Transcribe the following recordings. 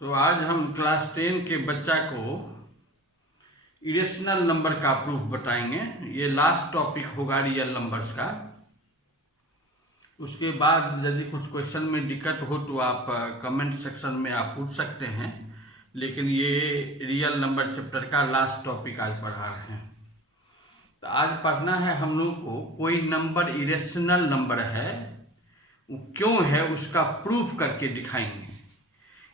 तो आज हम क्लास 10 के बच्चा को इरेशनल नंबर का प्रूफ बताएंगे। ये लास्ट टॉपिक होगा रियल नंबर्स का। उसके बाद यदि कुछ क्वेश्चन में दिक्कत हो तो आप कमेंट सेक्शन में आप पूछ सकते हैं, लेकिन ये रियल नंबर चैप्टर का लास्ट टॉपिक आज पढ़ा रहे हैं। तो आज पढ़ना है हम लोग को कोई नंबर इरेशनल नंबर है, वो क्यों है उसका प्रूफ करके दिखाएंगे।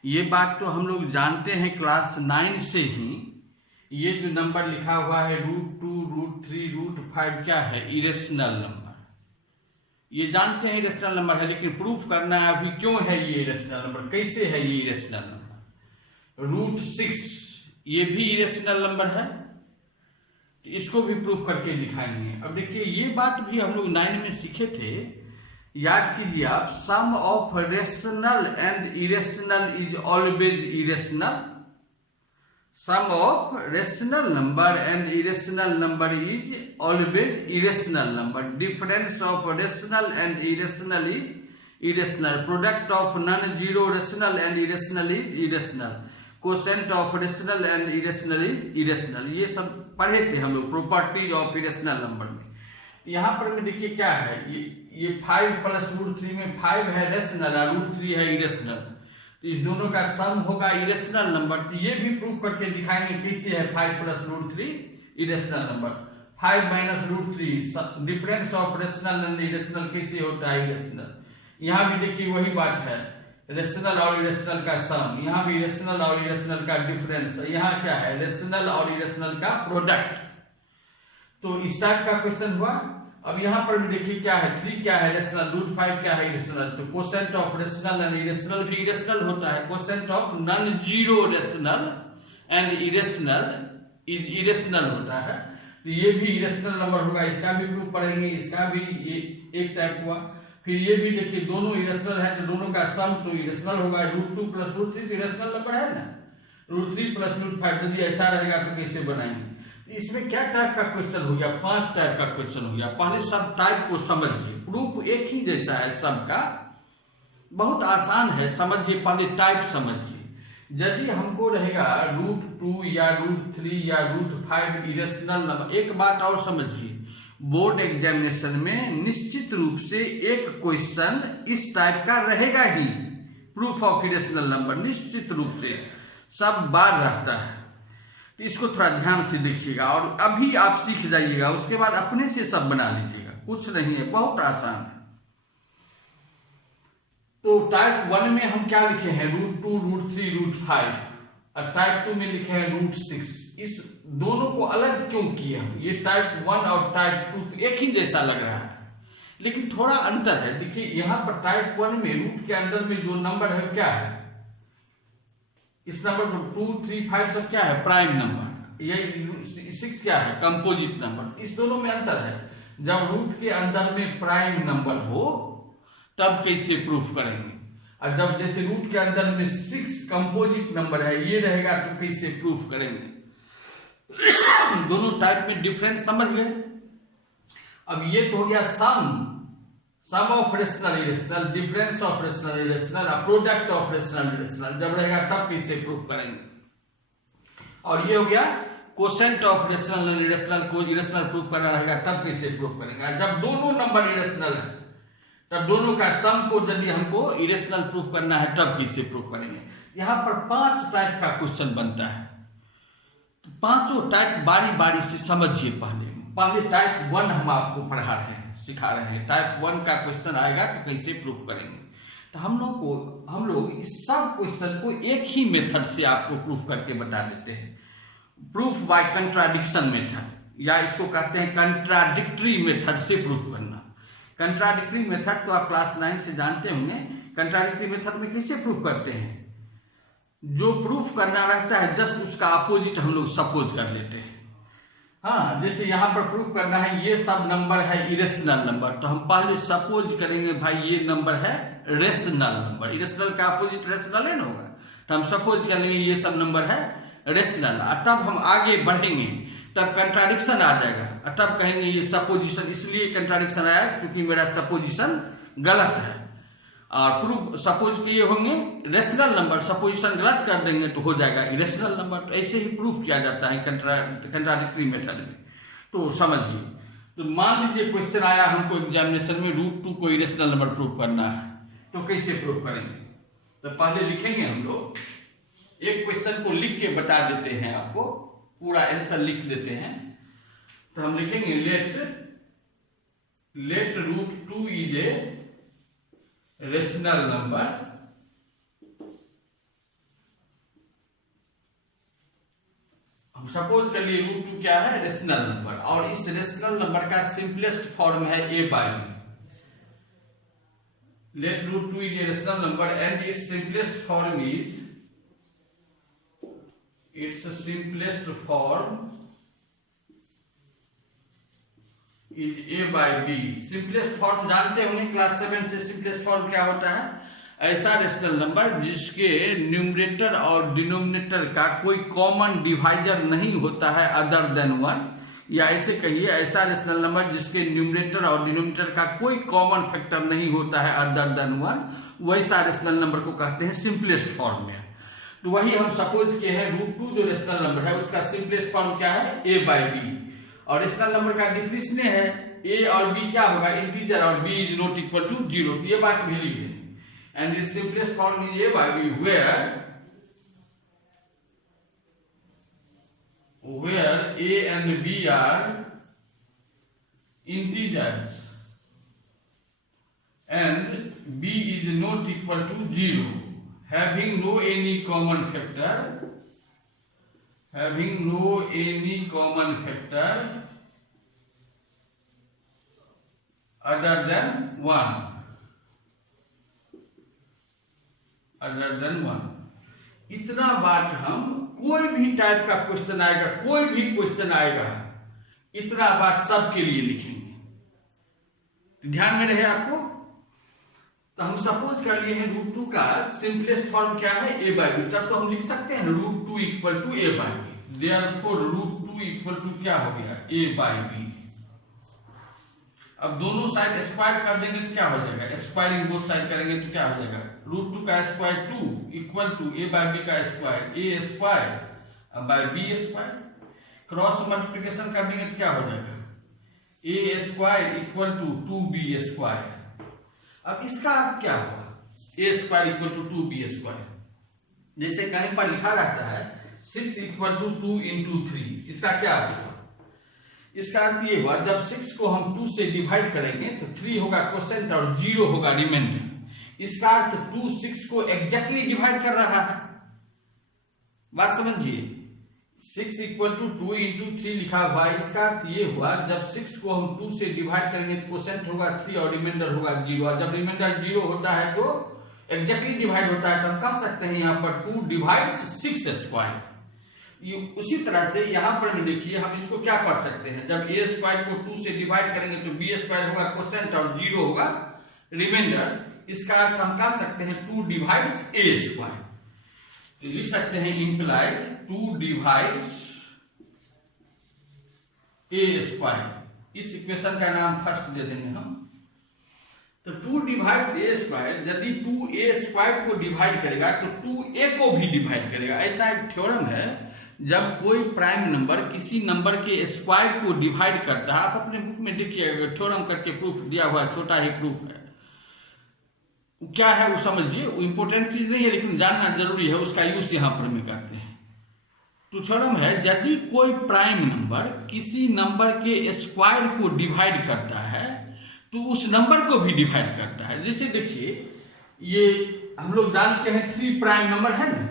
ये बात तो हम लोग जानते हैं क्लास 9 से ही। ये जो नंबर लिखा हुआ है √2, √3, √5 क्या है? Irrational number. ये जानते हैं इरेशनल नंबर है, लेकिन प्रूफ करना है अभी क्यों है ये इरेशनल नंबर, कैसे है ये इरेशनल नंबर। √6 ये भी इरेशनल नंबर है, तो इसको भी प्रूफ करके दिखाएंगे। अब देखिए ये बात भी हम लोग 9 में सीखे थे, याद कीजिए आप। Sum of rational and irrational is always irrational. Sum of rational number and irrational number is always irrational number. Difference of rational and irrational is irrational. Product of non zero rational and irrational is irrational. Quotient of rational and irrational is irrational. ये सब पढ़े थे हम लोग properties of irrational number में। यहाँ पर में देखिए क्या है, ये 5 प्लस √3 में 5 है रेशनल और √3 है इरेशनल। तो इस दोनों का सम होगा इरेशनल नंबर। तो ये भी प्रूफ करके दिखाएंगे कैसे है 5 plus √3 irrational number. 5 minus √3 difference of rational and irrational कैसे होता है इरेशनल। यहाँ भी देखिए वही बात है, रेशनल और इरेशनल का सम। यहाँ भी रेशनल और इरेशनल का डिफरेंस। यहाँ क्या है, रेशनल और इरेशनल का प्रोडक्ट। तो इस टाइप का क्वेश्चन हुआ। अब यहाँ पर भी देखिए क्या है, 3 क्या है रेशनल, √5 क्या है इरेशनल। तो quotient of rational and irrational भी इरेशनल होता है। Quotient of non zero rational and irrational is irrational होता है। तो ये भी इरेशनल नंबर होगा, इसका भी प्रूफ पढ़ेंगे। इसका भी ये एक टाइप हुआ। फिर ये भी देखिए दोनों इरेशनल है, तो दोनों का सम तो इरेशनल होगा। √2 प्लस √3 इरेशनल नंबर है ना। √3 प्लस √5 यदि ऐसा रहेगा तो कैसे बनाएंगे। इसमें क्या टाइप का क्वेश्चन हो गया, 5 टाइप का क्वेश्चन हो गया। पहले सब टाइप को समझिए, प्रूफ एक ही जैसा है सबका, बहुत आसान है, समझिए। पहले टाइप समझिए। यदि हमको रहेगा √2 या √3 या √5 इरेशनल नंबर। एक बात और समझिए, बोर्ड एग्जामिनेशन में निश्चित रूप से एक क्वेश्चन इस टाइप का रहेगा ही, प्रूफ ऑफ इरेशनल नंबर। निश्चित रूप से सब बार रहता है। तो इसको थोड़ा ध्यान से देखिएगा और अभी आप सीख जाइएगा, उसके बाद अपने से सब बना लीजिएगा। कुछ नहीं है, बहुत आसान है। तो टाइप 1 में हम क्या लिखे हैं, √2, √3, √5। और टाइप 2 में लिखे हैं √6। इस दोनों को अलग क्यों किए हम? ये टाइप 1 और टाइप 2 तो एक ही जैसा लग रहा है, लेकिन थोड़ा अंतर है। देखिए यहाँ पर टाइप 1 में रूट के अंदर में जो नंबर है क्या है, इस नंबर को 2, 3, 5 सब क्या है, प्राइम नंबर। ये 6 क्या है, कंपोजिट नंबर। इस दोनों में अंतर है। जब रूट के अंदर में प्राइम नंबर हो तब कैसे प्रूफ करेंगे, और जब जैसे रूट के अंदर में 6 कंपोजिट नंबर है ये रहेगा तो कैसे प्रूफ करेंगे। दोनों टाइप में डिफरेंस समझ गए। अब ये तो हो गया sum of rational irrational, difference of rational irrational, product of rational irrational. जब रहेगा तब कैसे प्रूफ करेंगे। और ये हो गया quotient of rational and irrational, को इरेशनल प्रूफ करना रहेगा तब कैसे प्रूफ करेंगे। जब दोनों नंबर इरेशनल है तब दोनों का सम को यदि हमको इरेशनल प्रूफ करना है तब कैसे प्रूफ करेंगे। यहाँ पर 5 टाइप का क्वेश्चन बनता है। तो पांचों टाइप बारी बारी से समझिए। पहले टाइप 1 हम आपको पढ़ा रहे हैं, सिखा रहे हैं। टाइप 1 का क्वेश्चन आएगा तो कैसे प्रूफ करेंगे। तो हम लोग इस सब क्वेश्चन को एक ही मेथड से आपको प्रूफ करके बता देते हैं। प्रूफ बाय कंट्राडिक्शन मेथड, या इसको कहते हैं कंट्राडिक्टरी मेथड से प्रूफ करना। कंट्राडिक्टरी मेथड तो आप क्लास 9 से जानते होंगे। कंट्राडिक्टरी मेथड में कैसे प्रूफ करते हैं, जो प्रूफ करना रहता है जस्ट उसका अपोजिट हम लोग सपोज कर लेते हैं। हाँ, जैसे यहाँ पर प्रूफ करना है ये सब नंबर है इरेशनल नंबर, तो हम पहले सपोज करेंगे भाई ये नंबर है रेशनल नंबर। इरेशनल का अपोजिट रेशनल है ना होगा, तो हम सपोज कर लेंगे ये सब नंबर है रेशनल। तब हम आगे बढ़ेंगे तब कंट्राडिक्शन आ जाएगा, और तब कहेंगे ये सपोजिशन। इसलिए कंट्राडिक्शन आया क्योंकि मेरा सपोजिशन गलत है। और प्रूफ सपोज कि ये होंगे रेशनल नंबर, सपोजिशन गलत कर देंगे तो हो जाएगा इरेशनल नंबर। तो ऐसे ही प्रूफ किया जाता है कंट्राडिक्टरी मेथड में। तो समझिए, तो मान लीजिए क्वेश्चन आया हमको एग्जामिनेशन में √2 को इरेशनल नंबर प्रूफ करना है, तो कैसे प्रूफ करेंगे? तो पहले लिखेंगे हम लोग, एक क्वेश्चन को लिख के बता देते हैं आपको, पूरा आंसर लिख देते हैं। तो हम लिखेंगे let √2 is a rational number हम सपोज कर लिए √2 क्या है, रेशनल नंबर, और इस रेशनल नंबर का सिंपलेस्ट फॉर्म है a/b। Let √2 is a rational number and its simplest form is a/b। Simplest form जानते होंगे क्लास 7 से, सिंपलेस्ट फॉर्म क्या होता है? ऐसा रेशनल नंबर जिसके न्यूमरेटर और डिनोमिनेटर का कोई कॉमन डिवाइजर नहीं होता है अदर देन 1, या ऐसे कहिए ऐसा रेशनल नंबर जिसके न्यूमरेटर और डिनोमिनेटर का कोई कॉमन फैक्टर नहीं होता है अदर देन 1, वैसा रेशनल नंबर को कहते हैं सिंपलेस्ट फॉर्म में। तो वही हम सपोज किए हैं √2 जो रेशनल नंबर है उसका सिंपलेस्ट फॉर्म क्या है, a/b। और रेशनल नंबर का डिफिनेशन है a और b क्या होगा, इंटीजर, और b is not equal to 0। तो ये बात भी लिख दें, and its simplest form is a/b where a and b are integers and b is not equal to 0, having no any common factor other than 1। इतना बात हम कोई भी टाइप का क्वेश्चन आएगा, कोई भी क्वेश्चन आएगा, इतना बात सबके लिए लिखेंगे। तो ध्यान में रहे आपको। तो हम सपोज कर लिए हैं √2 का सिंपलेस्ट फॉर्म क्या है, a/b। तब तो हम लिख सकते हैं √2 equal to a/b। Therefore √2 equal to क्या हो गया, a/b। अब दोनों साइड स्क्वायर कर देंगे तो क्या हो जाएगा, स्क्वायरिंग बोथ साइड करेंगे तो क्या हो जाएगा, √2 का स्क्वायर 2 इक्वल टू a/b का square a² by b²। Cross multiplication कर देंगे तो क्या हो जाएगा, a² इक्वल टू 2b²। अब इसका अर्थ क्या हुआ, a² इक्वल टू 2b²। जैसे कहीं पर लिखा रहता है 6 इक्वल टू 2 × 3, इसका क्या अर्थ हुआ? इसका अर्थ ये हुआ जब 6 को हम 2 से डिवाइड करेंगे तो 3 होगा क्वोशेंट और 0 होगा रिमाइंडर। इसका अर्थ 2 6 को एग्जैक्टली डिवाइड कर रहा है। बात समझिए, 6 इक्वल टू 2 × 3 लिखा हुआ है। इसका अर्थ ये हुआ जब 6 को हम 2 से डिवाइड करेंगे तो क्वोशेंट होगा 3 और रिमाइंडर होगा 0। और जब रिमाइंडर 0 होता है तो एग्जैक्टली डिवाइड होता है, तो हम कह सकते हैं यहाँ पर 2 डिवाइड्स 6²। उसी तरह से यहाँ पर भी देखिए, हम इसको क्या पढ़ सकते हैं, जब a² को 2 से डिवाइड करेंगे तो b² होगा क्वोशेंट और 0 होगा रिमाइंडर। इसका अर्थ हम कह सकते हैं 2 डिवाइड्स a²। तो लिख सकते हैं इंप्लाई 2 डिवाइड्स a²। इस इक्वेशन का नाम फर्स्ट दे देंगे हम। तो 2 डिवाइड्स a², यदि 2a² को डिवाइड करेगा तो 2a को भी डिवाइड करेगा। ऐसा एक थ्योरम है, जब कोई प्राइम नंबर किसी नंबर के स्क्वायर को डिवाइड करता है, आप अपने बुक में देखिएगा, थ्योरम करके प्रूफ दिया हुआ है, छोटा ही प्रूफ है। क्या है वो समझिए, वो इंपॉर्टेंट चीज नहीं है लेकिन जानना जरूरी है, उसका यूज यहाँ पर में करते हैं। तो थ्योरम है, यदि कोई प्राइम नंबर किसी नंबर के स्क्वायर को डिवाइड करता है तो उस नंबर को भी डिवाइड करता है। जैसे देखिए, ये हम लोग जानते हैं 3 प्राइम नंबर है ना,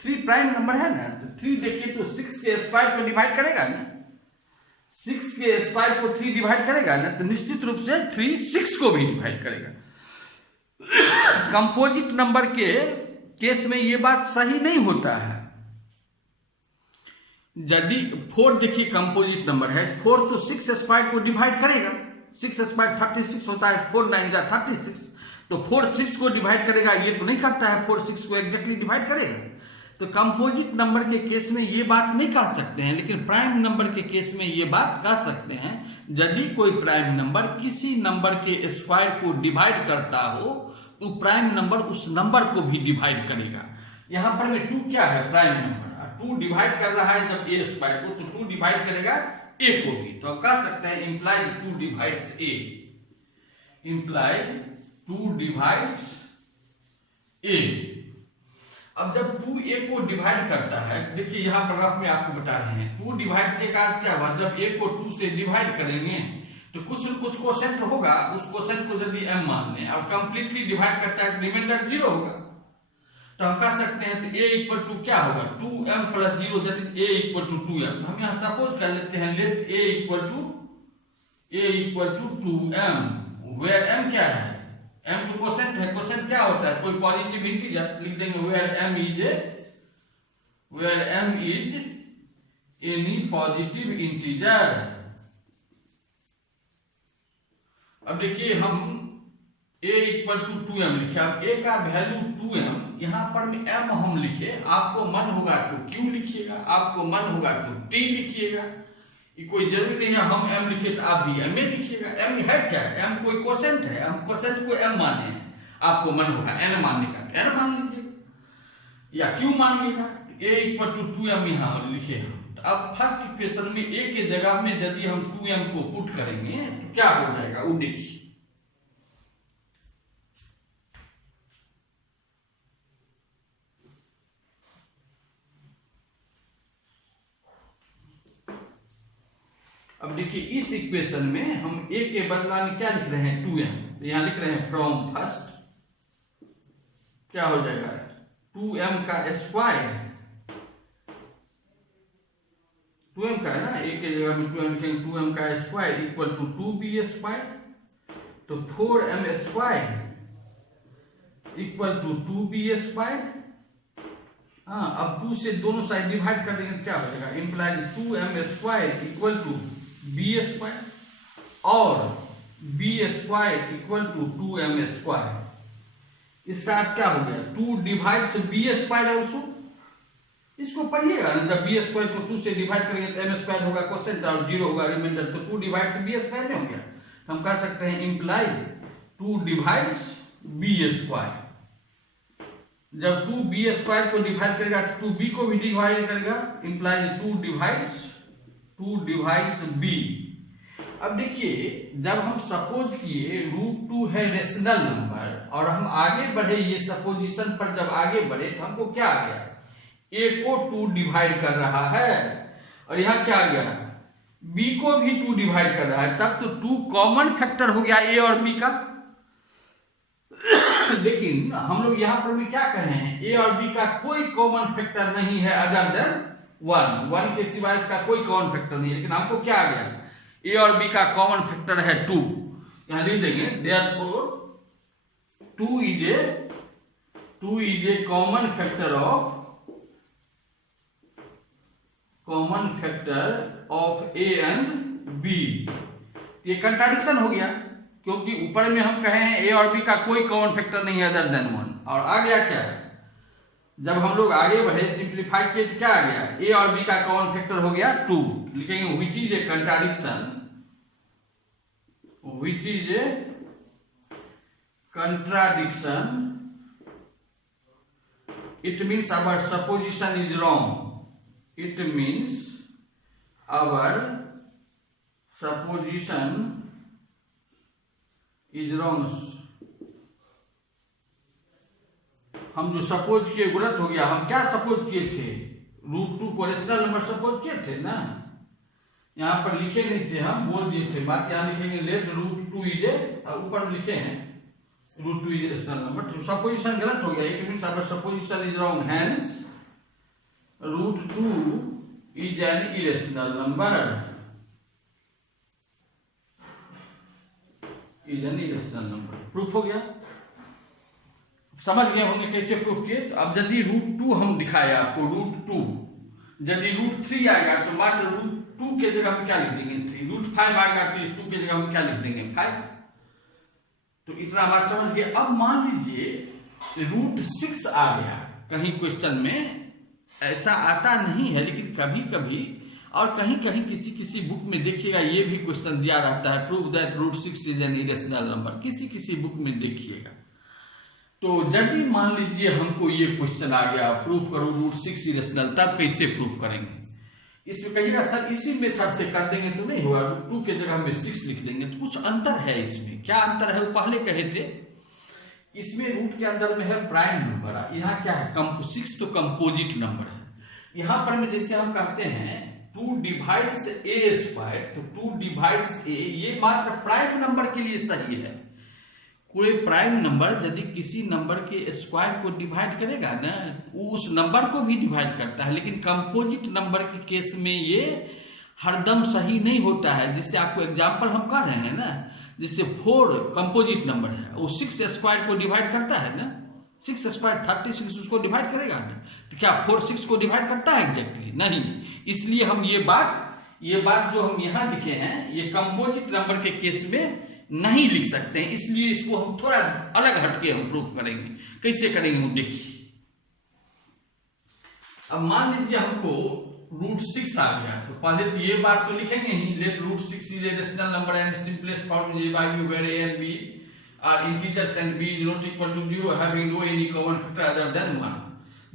3 प्राइम नंबर है ना, तो 3 देखिए तो 6 के स्क्वायर को डिवाइड करेगा ना, 6 के स्क्वायर को 3 डिवाइड करेगा ना, तो निश्चित रूप से 3 6 को भी डिवाइड करेगा। कंपोजिट नंबर के केस में ये बात सही नहीं होता है। यदि 4 देखिए कंपोजिट नंबर है, 4 तो 6 स्क्वायर को डिवाइड करेगा, 6 स्क्वायर 36 होता है, 4 9 जा 36, तो 4 6 को डिवाइड करेगा, ये तो नहीं करता है 4 6 को एग्जैक्टली डिवाइड करेगा। तो कंपोजिट नंबर के केस में ये बात नहीं कह सकते हैं, लेकिन प्राइम नंबर के केस में ये बात कह सकते हैं। यदि कोई प्राइम नंबर किसी नंबर के स्क्वायर को डिवाइड करता हो तो प्राइम नंबर उस नंबर को भी डिवाइड करेगा। यहाँ पर में 2 क्या है? Prime number. 2 डिवाइड कर रहा है जब ए स्क्वायर को, तो 2 डिवाइड करेगा ए को भी। तो आप कह सकते हैं इंप्लाइज 2 डिवाइड्स ए, इंप्लाइज 2 डिवाइड्स ए। अब जब 2 ए को डिवाइड करता है, देखिए यहाँ पर रफ में आपको बता रहे हैं 2 डिवाइड के कारण क्या हुआ, जब ए को 2 से डिवाइड करेंगे तो कुछ न कुछ क्वोशेंट होगा, उस क्वोशेंट को यदि m मान लें और कंप्लीटली डिवाइड करता है तो रिमाइंडर 0 होगा। तो हम कह सकते हैं तो a इक्वल टू क्या होगा, 2m plus 0, that is a equal to 2m। तो हम यहाँ सपोज कर लेते हैं let a equal to 2m, where m क्या है, m तो क्वोशेंट है। क्वोशेंट क्या होता है, कोई पॉजिटिव इंटीजर लिख देंगे, where m is any positive integer. अब देखिए हम a इक्वल टू 2m लिखे, अब a का वैल्यू 2m, यहाँ पर में m हम लिखे, आपको मन होगा तो q लिखिएगा, आपको मन होगा तो t लिखिएगा, ये कोई जरूरी नहीं है हम m लिखे तो आप भी m लिखिएगा। m है क्या, m कोई क्वोशेंट है, हम क्वोशेंट को m माने हैं, आपको मन होगा n मानने का n मान लीजिएगा या q मानिएगा। a इक्वल टू 2m यहाँ लिखे हैं। तो अब फर्स्ट इक्वेशन में a के जगह में यदि हम 2m को पुट करेंगे तो क्या हो जाएगा, वो देखिए। अब देखिए इस इक्वेशन में हम a के बदला में क्या लिख रहे हैं, 2m, तो यहां लिख रहे हैं फ्रॉम फर्स्ट क्या हो जाएगा, 2m का स्क्वायर, 2m का है ना, a के जगह में 2m लिखेंगे, 2m का square equal to 2b square, तो 4m square equal to 2b square. हाँ, अब 2 से दोनों साइड डिवाइड कर देंगे तो क्या हो जाएगा, implies 2m square equal to b square और b square equal to 2m square. इसका अर्थ क्या हो गया, 2 डिवाइड्स b स्क्वायर ऑल्सो, इसको पढ़िएगा ना, जब b स्क्वायर को 2 से डिवाइड करेंगे तो m स्क्वायर होगा क्वोशेंट और 0 होगा रिमाइंडर, तो 2 डिवाइड्स b स्क्वायर में हो गया। हम कह सकते हैं इंप्लाइज 2 डिवाइड्स b स्क्वायर। जब 2 b स्क्वायर को डिवाइड करेगा तो 2b को भी डिवाइड करेगा, इंप्लाइज 2 डिवाइड्स b। अब देखिए जब हम सपोज किए √2 है रेशनल नंबर और हम आगे बढ़े ये सपोजिशन पर, जब आगे बढ़े तो हमको क्या आ गया, a को 2 डिवाइड कर रहा है और यहाँ क्या आ गया, b को भी 2 डिवाइड कर रहा है, तब तो 2 कॉमन फैक्टर हो गया a और b का। लेकिन हम लोग यहाँ पर भी क्या कह रहे हैं, a और b का कोई कॉमन फैक्टर नहीं है अदर देन 1 के सिवाय इसका कोई कॉमन फैक्टर नहीं है। लेकिन आपको क्या आ गया, a और b का कॉमन फैक्टर है 2, यहाँ लिख देंगे therefore 2 is A common factor of a and b। ये कंट्राडिक्शन हो गया क्योंकि ऊपर में हम कहे हैं a और b का कोई कॉमन फैक्टर नहीं है अदर देन 1, और आ गया क्या है, जब हम लोग आगे बढ़े सिंप्लीफाई किए तो क्या आ गया, a और b का कॉमन फैक्टर हो गया 2। लिखेंगे which is a contradiction, it means our supposition is wrong, it means our supposition is wrong। हम जो सपोज किए गलत हो गया। हम क्या सपोज किए थे, √2 को रेशनल नंबर सपोज किए थे ना, यहाँ पर लिखे नहीं थे, हम बोल दिए थे बात। यहाँ लिखेंगे लेट √2 इज ए, ऊपर लिखे हैं √2 इज रेशनल नंबर, तो सपोजिशन गलत हो गया। It means our supposition is wrong, hence √2 is an irrational number, proof हो गया। समझ गए होंगे कैसे प्रूफ किए। तो अब यदि √2 हम दिखाए आपको, √2 यदि √3 आएगा तो मात्र √2 के जगह हम क्या लिख देंगे 3, √5 आएगा तो इस 2 के जगह हम क्या लिख देंगे 5। तो इतना बात समझ गए। अब मान लीजिए √6 आ गया कहीं क्वेश्चन में, ऐसा आता नहीं है, लेकिन कभी कभी और कहीं कहीं किसी किसी बुक में देखिएगा ये भी क्वेश्चन दिया रहता है, prove that √6 is an irrational number, किसी किसी बुक में देखिएगा। तो जब भी मान लीजिए हमको ये क्वेश्चन आ गया, प्रूव करो √6 इरेशनल, तब कैसे प्रूव करेंगे? इसमें कहिएगा सर इसी मेथड से कर देंगे तो नहीं होगा, √2 के जगह में 6 लिख देंगे। तो कुछ अंतर है इसमें। क्या अंतर है वो पहले कहे थे। इसमें रूट के अंदर में है प्राइम नंबर, यहाँ क्या है 6 तो कंपोजिट नंबर है। यहाँ पर में जैसे हम कहते हैं 2 डिवाइड्स a², तो 2 डिवाइड्स a, ये मात्र प्राइम नंबर के लिए सही है। कोई प्राइम नंबर यदि किसी नंबर के स्क्वायर को डिवाइड करेगा ना, उस नंबर को भी डिवाइड करता है, लेकिन कंपोजिट नंबर के केस में ये हरदम सही नहीं होता है। जिससे आपको एग्जांपल हम कर रहे हैं ना, जिससे 4 कंपोजिट नंबर है, वो 6 स्क्वायर को डिवाइड करता है ना, 6 स्क्वायर 36 उसको डिवाइड करेगा ना, तो क्या 4 6 को डिवाइड करता है एग्जैक्टली? नहीं। इसलिए हम ये बात जो हम यहाँ लिखे हैं, ये कंपोजिट नंबर के केस में नहीं लिख सकते हैं। इसलिए इसको हम थोड़ा अलग हटके हम प्रूव करेंगे। कैसे करेंगे वो देखिए। अब मान लीजिए हमको √6 आ गया, तो पहले तो ये बात तो लिखेंगे ही, let √6 is a rational number and simplest form is a by b where a and b are integers and b is not equal to 0 having no any common factor other than 1.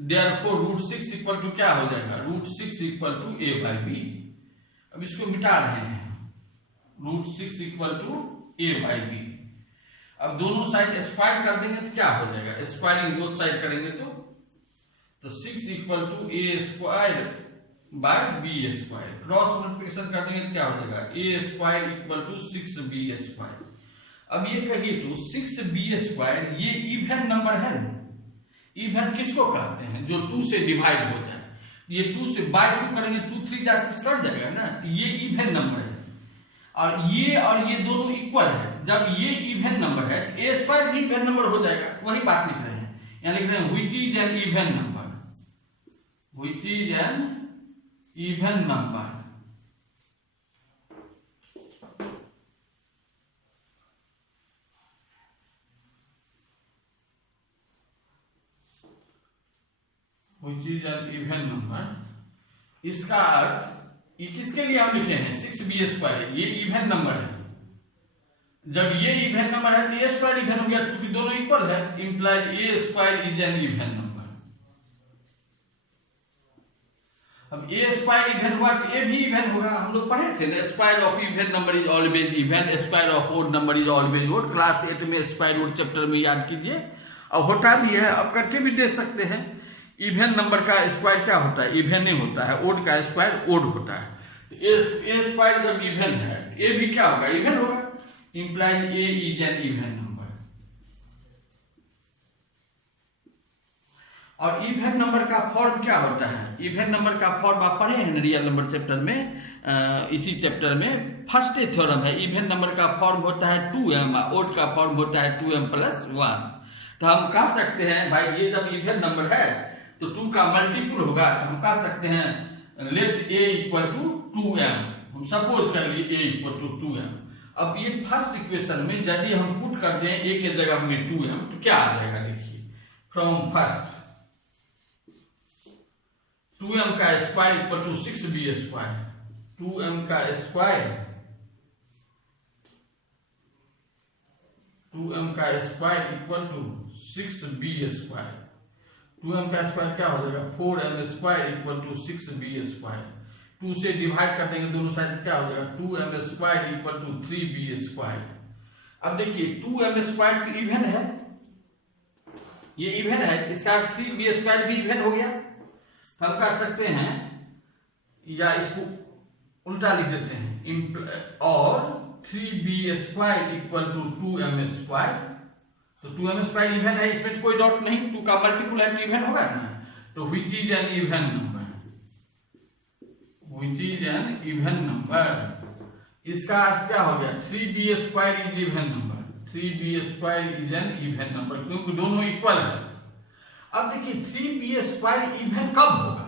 Therefore √6 equal to क्या हो जाएगा? √6 equal to a by b। अब इसको मिटा रहे हैं, √6 equal to a by b। अब दोनों साइड स्क्वायर कर देंगे तो क्या हो जाएगा? स्क्वायरिंग बोथ साइड करेंगे तो 6 equal to a² by b²। Cross multiplication कर देंगे तो क्या हो जाएगा? a² equal to 6b²। अब ये कहिए तो 6b² ये इवन नंबर है। इवन किसको कहते हैं? जो 2 से डिवाइड हो जाए। ये 2 से बाय 2 करेंगे, 2 3 जा 6 कट जाएगा ना, तो ये इवन नंबर है। और ये दोनों इक्वल है। जब ये इवन नंबर है, a² भी इवन नंबर हो जाएगा। वही बात लिख रहे हैं, यानी लिख रहे हैं which is an even number, which is an even number. Which is an even number. इसका अर्थ ये किसके लिए हम लिखे हैं? 6b²। ये इवन नंबर है। जब ये इवन नंबर है तो a² इवन हो गया, क्योंकि दोनों इक्वल है, implies a² is an even number. अब a² इवन हुआ तो a भी इवन होगा। हम लोग पढ़े थे ना, square of even number is always even, square of odd number is always odd. Class 8 में स्क्वायर रूट चैप्टर में याद कीजिए। अब होता भी है, अब करके भी दे सकते हैं। इवन नंबर का स्क्वायर क्या होता है? इवन ही होता है। ओड का स्क्वायर ओड होता है। a² जब इवन है, a भी क्या होगा? इवन होगा, implies a is an even number. और इवन नंबर का फॉर्म क्या होता है? इवन नंबर का फॉर्म आप पढ़े हैं रियल नंबर चैप्टर में, इसी चैप्टर में फर्स्ट थ्योरम है। इवन नंबर का फॉर्म होता है 2m, ओड का फॉर्म होता है 2m + 1। तो हम कह सकते हैं भाई ये जब इवन नंबर है तो 2 का मल्टीपल होगा, तो हम कह सकते हैं let a equal to 2m। हम सपोज कर लिए a इक्वल टू 2m। अब ये फर्स्ट इक्वेशन में यदि हम पुट कर दें a के जगह में 2m, तो क्या आ जाएगा? देखिए, फ्रॉम फर्स्ट 2m का square equal to 6b²। 2m का स्क्वायर, 2m का square equal to 6b²। 2m का स्क्वायर क्या हो जाएगा? 4m² equal to 6b²। 2 से डिवाइड कर देंगे दोनों साइड, क्या हो जाएगा? 2m² equal to 3b²। अब देखिए 2m² भी इवन है, ये इवन है, इसका 3b² भी इवन हो गया। हम कह सकते हैं, या इसको उल्टा लिख देते हैं, और 3b² इक्वल टू 2m²। तो 2m² इवन है, इसमें कोई डाउट नहीं। 2 का मल्टीपल है तो इवन होगा ना। तो which is an even number, which is an even number. इसका अर्थ क्या हो गया? 3b² is even number, 3b² is an even number, क्योंकि दोनों इक्वल है। अब देखिए 3b² इवन कब होगा?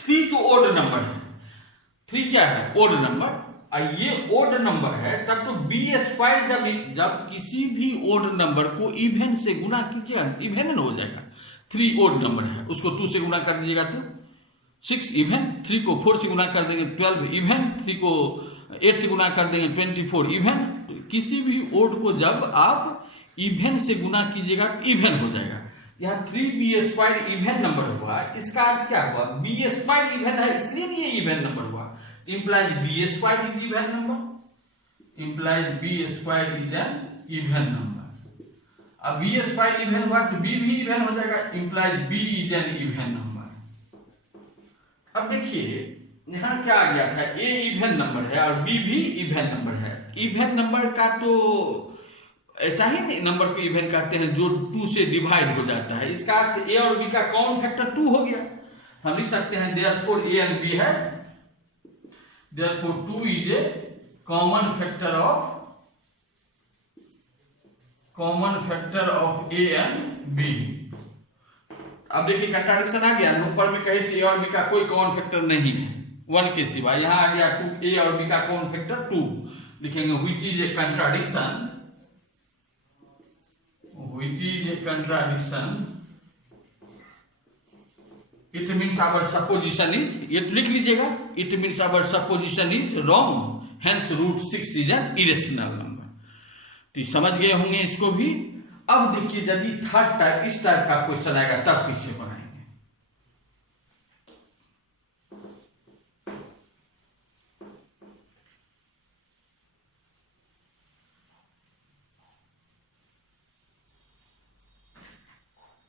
3 तो ओड नंबर है। 3 क्या है? Odd number. ये ओड नंबर है, तब तो b² जब किसी भी ओड नंबर को इवन से गुना कीजिएगा, इवन हो जाएगा। 3 ओड नंबर है, उसको 2 से गुना कर दीजिएगा तो 6 इवन, 3 को 4 से गुना कर देंगे 12 इवन, 3 को 8 से गुना कर देंगे 24 इवन। तो किसी भी ओड को जब आप इवन से गुना कीजिएगा इवन हो जाएगा। यहाँ 3b² इवन नंबर हुआ, इसका अर्थ क्या हुआ, b² इवन है इसलिए ये इवन नंबर हुआ, implies b² is even number, implies b² is an even number। अब b² इवन हुआ तो b भी इवन हो जाएगा, implies b is an even number। अब देखिए यहाँ क्या आ गया था, a इवन नंबर है और b भी इवन नंबर है। इवन नंबर का तो ऐसा ही नंबर को इवन कहते हैं जो 2 से डिवाइड हो जाता है। इसका अर्थ a और b का कॉमन फैक्टर 2 हो गया। हम लिख सकते हैं therefore a and b है, therefore 2 is a common factor of a and b। अब देखिए कंट्राडिक्शन आ गया, ऊपर में कहे थे a और b का कोई कॉमन फैक्टर नहीं है 1 के सिवा, यहाँ आ गया 2 a और b का कॉमन फैक्टर 2, लिखेंगे which is a contradiction, it means our supposition is, ये तो लिख लीजिएगा, it means our supposition is wrong, hence root 6 is an irrational number। तो समझ गए होंगे इसको भी। अब देखिए यदि थर्ड टाइप, इस टाइप का क्वेश्चन आएगा तब कैसे बनाएंगे।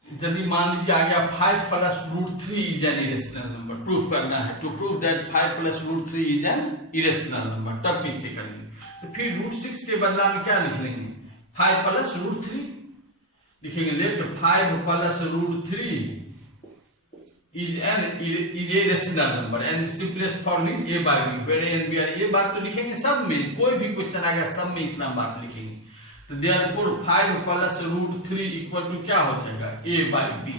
यदि मान लीजिए आ गया 5 + √3 is an irrational number, proof करना है, to prove that 5 + √3 is an irrational number, तब कैसे करेंगे। तो फिर √6 के बदला में क्या लिख लेंगे, 5 + √3 लिखेंगे, let 5 + √3 is a rational number and simplest form is a/b, where a and b are, ये बात तो लिखेंगे सब में, कोई भी क्वेश्चन आ गया सब में इतना बात लिखेंगे। तो therefore 5 + √3 इक्वल टू क्या हो जाएगा, a/b।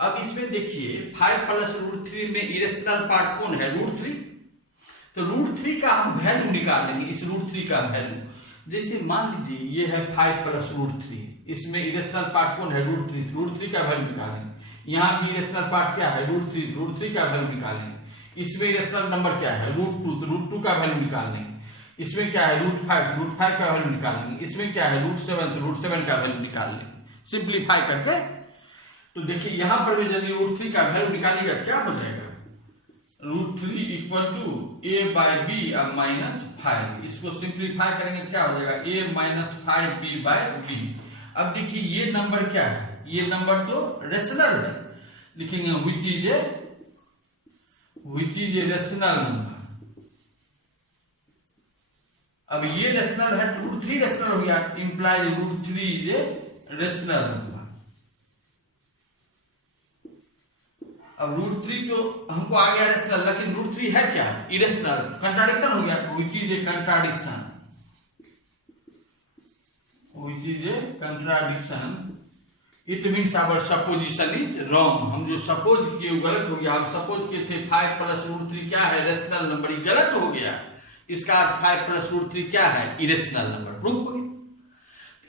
अब इसमें देखिए 5 + √3 में इरेशनल पार्ट कौन है, √3, तो √3 का हम वैल्यू निकाल लेंगे, इस √3 का वैल्यू। जैसे मान लीजिए ये है 5 + √3, इसमें इरेशनल पार्ट कौन है, √3 का वैल्यू निकालेंगे। यहाँ भी इरेशनल पार्ट क्या है, √3 का वैल्यू निकालेंगे। इसमें इरेशनल नंबर क्या है, √2, तो √2 का वैल्यू निकाल लेंगे। इसमें क्या है, √5 का वैल्यू निकाल लेंगे। इसमें क्या है, √7, तो √7 का वैल्यू निकाल लेंगे सिंप्लीफाई करके। तो देखिए यहाँ पर भी यदि √3 का वैल्यू निकालिएगा क्या हो जाएगा, √3 इक्वल टू a/b अब -5, इसको सिंप्लीफाई करेंगे क्या हो जाएगा, a - 5b/b। अब देखिए ये नंबर क्या है, ये नंबर तो रेशनल है, लिखेंगे which is a rational number. अब ये रेशनल है तो √3 रेशनल हो गया, implies √3 is a rational number. अब √3 तो हमको आ गया रेशनल, लेकिन √3 है क्या, इरेशनल, कंट्राडिक्शन हो गया, which is a contradiction, it means our supposition is wrong. हम जो सपोज किए वो गलत हो गया। हम सपोज किए थे 5 + √3 क्या है, रेशनल नंबर, ये गलत हो गया। इसका अर्थ 5 + √3 क्या है, इरेशनल नंबर, प्रूफ हो गया।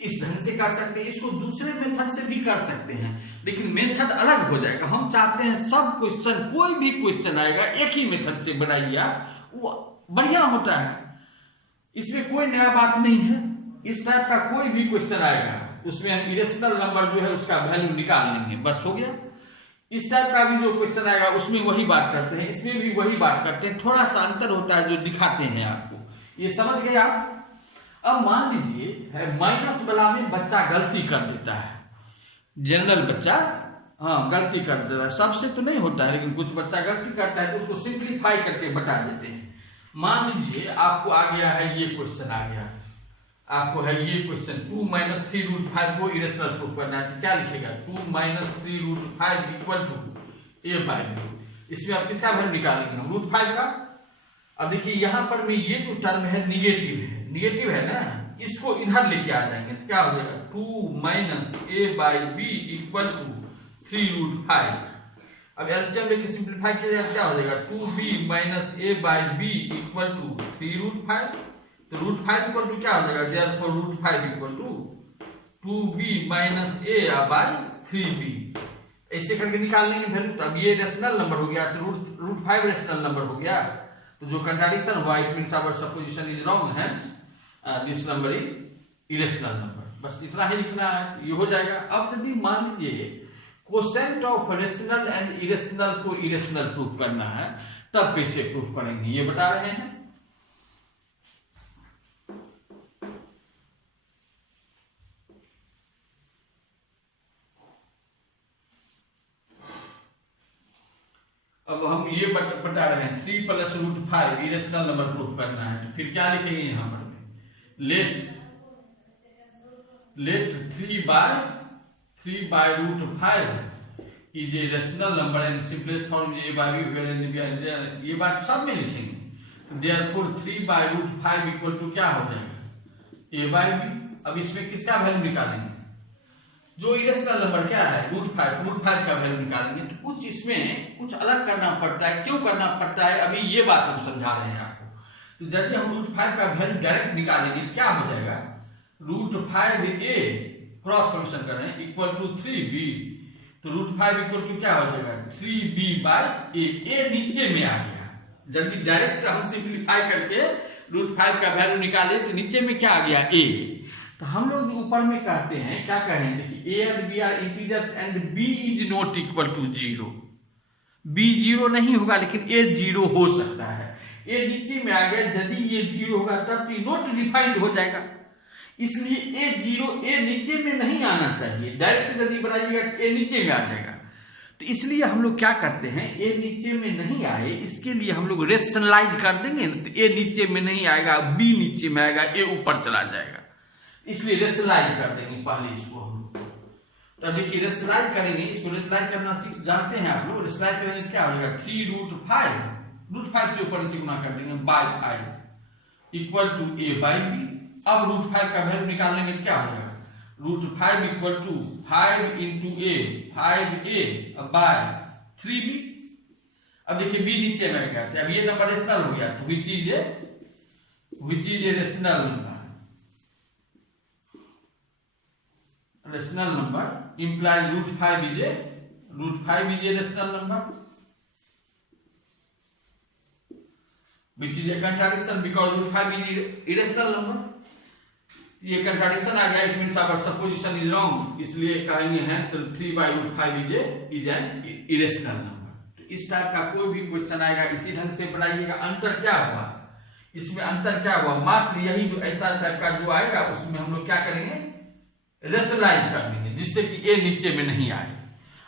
इस ढंग से कर सकते हैं, इसको दूसरे मेथड से भी कर सकते हैं, लेकिन मेथड अलग हो जाएगा। हम चाहते हैं सब क्वेश्चन, कोई भी क्वेश्चन आएगा एक ही मेथड से बनाइए, वो बढ़िया होता है, इसमें कोई नया बात नहीं है। इस टाइप का कोई भी क्वेश्चन आएगा उसमें हम इरेशनल नंबर जो है उसका वैल्यू निकाल लेंगे, बस हो गया। इस टाइप का भी जो क्वेश्चन आएगा उसमें वही बात करते हैं, इसमें भी वही बात करते हैं, थोड़ा सा अंतर होता है जो दिखाते हैं आपको। ये समझ गए आप। अब मान लीजिए है माइनस वाला में बच्चा गलती कर देता है, जनरल बच्चा गलती कर देता है, सबसे तो नहीं होता है लेकिन कुछ बच्चा गलती करता है तो उसको सिंप्लीफाई करके बता देते हैं। मान लीजिए आपको आ गया है ये क्वेश्चन, आ गया आपको है ये क्वेश्चन 2 - 3√5 को इरेशनल प्रूफ करना है, तो क्या लिखेगा 2 - 3√5 इक्वल टू a/b। इसमें आप किसका वैल्यू निकालेंगे, √5 का। अब देखिए यहाँ पर में ये जो टर्म है निगेटिव है ना, इसको इधर लेके आ जाएंगे तो क्या हो जाएगा 2 - a/b इक्वल टू 3√5। अब एलसीएम लेके सिंप्लीफाई किया जाए क्या हो जाएगा 2b - a/b इक्वल टू 3√5। तो √5 इक्वल टू क्या हो जाएगा, therefore √5 equal to 2b - a/3b। ऐसे करके निकाल लेंगे वैल्यू। अब ये रेशनल नंबर हो गया तो √5 रेशनल नंबर हो गया, तो जो कंट्राडिक्शन हुआ it means our supposition is wrong, hence this number is irrational number. बस इतना ही लिखना है, ये हो जाएगा। अब यदि मान लीजिए quotient of rational and irrational को इरेशनल प्रूफ करना है, तब कैसे प्रूफ करेंगे ये बता रहे हैं। अब हम ये बता रहे हैं 3 + √5 इरेशनल नंबर प्रूफ करना है, तो फिर क्या लिखेंगे यहां पर, let 3 by √5 is a rational number and simplest form a by b, ये बात सब में लिखेंगे। देयरफॉर 3 by √5 इक्वल टू क्या हो जाएगा, ए बाय बी। अब इसमें किसका वैल्यू निकालेंगे, जो इरेशनल नंबर क्या है √5 का वैल्यू निकालेंगे। तो कुछ इसमें कुछ अलग करना पड़ता है, क्यों करना पड़ता है अभी ये बात हम समझा रहे हैं आपको। तो जब हम √5 का वैल्यू डायरेक्ट निकालेंगे तो क्या हो जाएगा, √5a क्रॉस फंक्शन कर रहे हैं इक्वल टू 3b, तो √5 इक्वल टू क्या हो जाएगा 3b/a, a नीचे में आ गया। जब डायरेक्ट हम सिंप्लीफाई करके √5 का वैल्यू निकाले तो नीचे में क्या आ गया a। तो हम लोग ऊपर में कहते हैं, क्या कहेंगे कि a and b are integers and b is not equal to 0। b 0 नहीं होगा लेकिन a 0 हो सकता है। a नीचे में आ गया, यदि ये 0 होगा तब तो नॉट डिफाइंड हो जाएगा, इसलिए a नीचे में नहीं आना चाहिए। डायरेक्ट यदि बनाइएगा a नीचे में आ जाएगा। तो इसलिए हम लोग क्या करते हैं, a नीचे में नहीं आए इसके लिए हम लोग रेशनलाइज कर देंगे, तो a नीचे में नहीं आएगा, b नीचे में आएगा, a ऊपर चला जाएगा, इसलिए रेशनलाइज कर देंगे पहले इसको हम लोग। तो देखिए रेशनलाइज करेंगे, इसको रेशनलाइज करना सीख जानते हैं आप लोग। रेशनलाइज करेंगे क्या हो जाएगा 3 √5 से ऊपर नीचे गुना कर देंगे by 5 equal to a by b। अब √5 का वैल्यू निकालने में क्या हो जाएगा, √5 equal to 5 into a 5a by 3b। अब देखिए b नीचे में गया, अब ये नंबर रेशनल हो गया, तो which is a rational number. Rational number implies √5 is a rational number, which is a contradiction because √5 is irrational number। ये कंट्राडिक्शन आ गया, it means our supposition is wrong, इसलिए कहेंगे हैं 3 by √5 is an irrational number. तो इस type का कोई भी क्वेश्चन आएगा इसी ढंग से बनाइएगा। अंतर क्या हुआ इसमें, अंतर क्या हुआ, मात्र यही जो ऐसा टाइप का जो आएगा उसमें हम लोग क्या करेंगे, रेशनलाइज कर देंगे जिससे कि a नीचे में नहीं आए।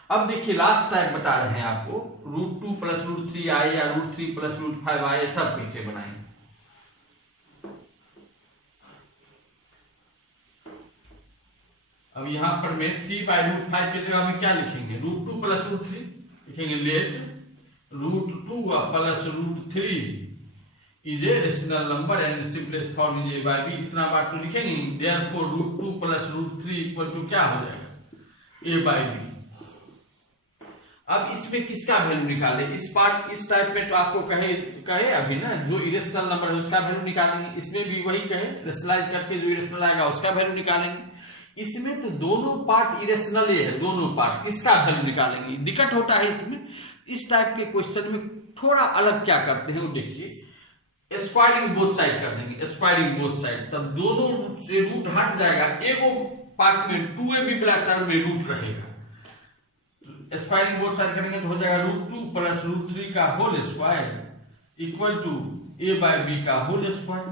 अब देखिए लास्ट टाइप बता रहे हैं आपको, √2 + √3 आए या √3 + √5 आए, तब कैसे बनाएंगे। अब यहां पर मैं 3 by √5 के जगह में क्या लिखेंगे, √2 + √3 लिखेंगे, let √2 + √3 is a rational number and simplest form is a by b। इतना बात तो लिखेंगे, देयरफॉर √2 + √3 इक्वल टू क्या हो जाएगा, a by b। अब इसमें किसका वैल्यू निकाले, इस टाइप में तो आपको कहे अभी ना जो इरेशनल नंबर है उसका वैल्यू निकालेंगे, इसमें भी वही कहे रेशनलाइज करके जो इरेशनल आएगा उसका वैल्यू निकालेंगे। इसमें तो दोनों पार्ट इरेशनल है, दोनों पार्ट किसका वैल्यू निकालेंगे, दिक्कत होता है इसमें। इस टाइप के क्वेश्चन में थोड़ा अलग क्या करते हैं वो देखिए, स्क्वायरिंग बोथ साइड कर देंगे, स्क्वायरिंग बोथ साइड, तब दोनों रूट से रूट हट जाएगा, एगो पार्ट में 2ab वाला टर्म में रूट रहेगा। स्क्वायरिंग बोथ साइड करेंगे तो हो जाएगा √2 + √3 का whole square equal to a by b का होल स्क्वायर।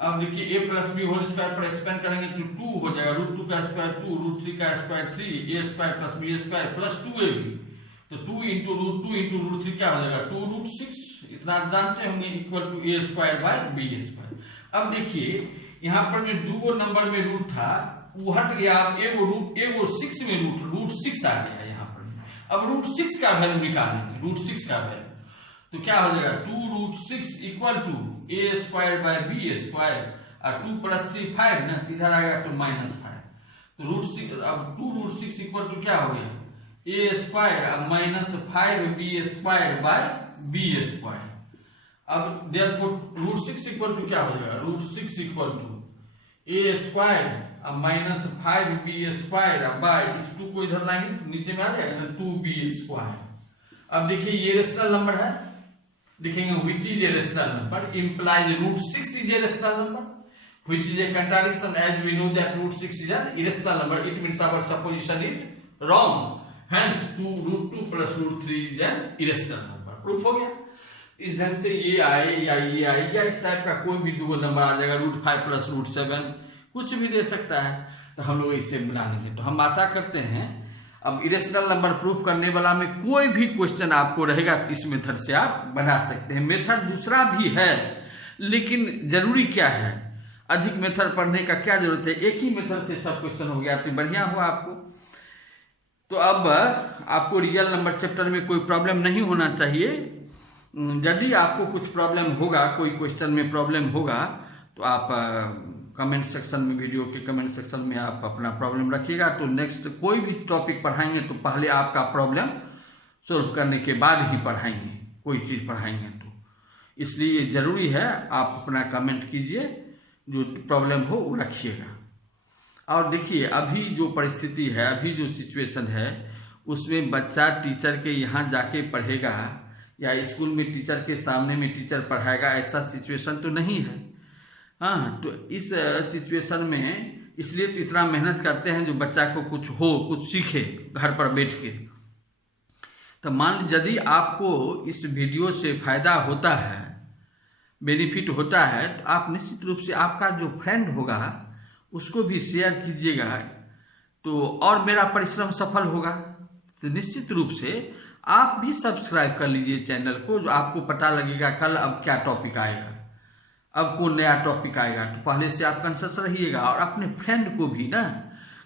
अब देखिए a + b होल स्क्वायर पर एक्सपेंड करेंगे तो 2 हो जाएगा, √2 का स्क्वायर 2, √3 का स्क्वायर 3, a² + b² + 2ab, तो 2 × √2 × √3 क्या हो जाएगा 2√6, इतना आप जानते होंगे, इक्वल टू a² / b²। अब देखिए यहाँ पर में दो नंबर में रूट था वो हट गया, अब एगो 6 में रूट 6 आ गया यहाँ पर। अब √6 का वैल्यू निकालेंगे, √6 का वैल्यू तो क्या हो जाएगा 2√6 इक्वल टू a² / b² और 2 + 3 5 ना, इधर आएगा तो -5, तो √6 अब 2√6 इक्वल टू क्या हो गया a² - 5b² / b²। अब देयरफॉर √6 इक्वल टू क्या हो जाएगा, √6 equal to a² - 5b² bye इस 2 को इधर लाएंगे तो नीचे में आ जाएगा ना 2b²। अब देखिए ये रेशनल नंबर है, लिखेंगे which is a rational number implies √6 is a rational number, which is a contradiction as we know that √6 is an irrational number. It means our supposition is wrong. Hence √2 plus √3 is an irrational number. Proof हो गया। इस ढंग से ये आए या ये आए या इस टाइप का कोई भी दो नंबर आ जाएगा, √5 plus √7 कुछ भी दे सकता है, तो हम लोग इसे मिला लेंगे। तो हम आशा करते हैं अब इरेशनल नंबर प्रूफ करने वाला में कोई भी क्वेश्चन आपको रहेगा तो इस मेथड से आप बना सकते हैं। मेथड दूसरा भी है, लेकिन जरूरी क्या है, अधिक मेथड पढ़ने का क्या जरूरत है, एक ही मेथड से सब क्वेश्चन हो गया तो बढ़िया हुआ आपको। तो अब आपको रियल नंबर चैप्टर में कोई प्रॉब्लम नहीं होना चाहिए। यदि आपको कुछ प्रॉब्लम होगा, कोई क्वेश्चन में प्रॉब्लम होगा, तो आप कमेंट सेक्शन में, वीडियो के कमेंट सेक्शन में आप अपना प्रॉब्लम रखिएगा। तो नेक्स्ट कोई भी टॉपिक पढ़ाएंगे तो पहले आपका प्रॉब्लम सोल्व करने के बाद ही पढ़ाएंगे, कोई चीज़ पढ़ाएंगे तो। इसलिए ज़रूरी है आप अपना कमेंट कीजिए, जो प्रॉब्लम हो वो रखिएगा। और देखिए अभी जो परिस्थिति है, अभी जो सिचुएशन है, उसमें बच्चा टीचर के यहाँ जाके पढ़ेगा या स्कूल में टीचर के सामने में टीचर पढ़ाएगा, ऐसा सिचुएशन तो नहीं है। हाँ, तो इस सिचुएशन में इसलिए तो इतना मेहनत करते हैं जो बच्चा को कुछ हो, कुछ सीखे घर पर बैठ के। तो मान लीजिए यदि आपको इस वीडियो से फायदा होता है, बेनिफिट होता है, तो आप निश्चित रूप से आपका जो फ्रेंड होगा उसको भी शेयर कीजिएगा, तो और मेरा परिश्रम सफल होगा। तो निश्चित रूप से आप भी सब्सक्राइब कर लीजिए चैनल को, जो आपको पता लगेगा कल अब क्या टॉपिक आएगा, अब कौन नया टॉपिक आएगा, तो पहले से आप कॉन्शियस रहिएगा। और अपने फ्रेंड को भी ना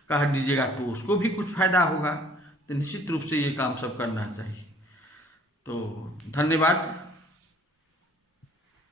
कह दीजिएगा, तो उसको भी कुछ फायदा होगा। तो निश्चित रूप से ये काम सब करना चाहिए। तो धन्यवाद।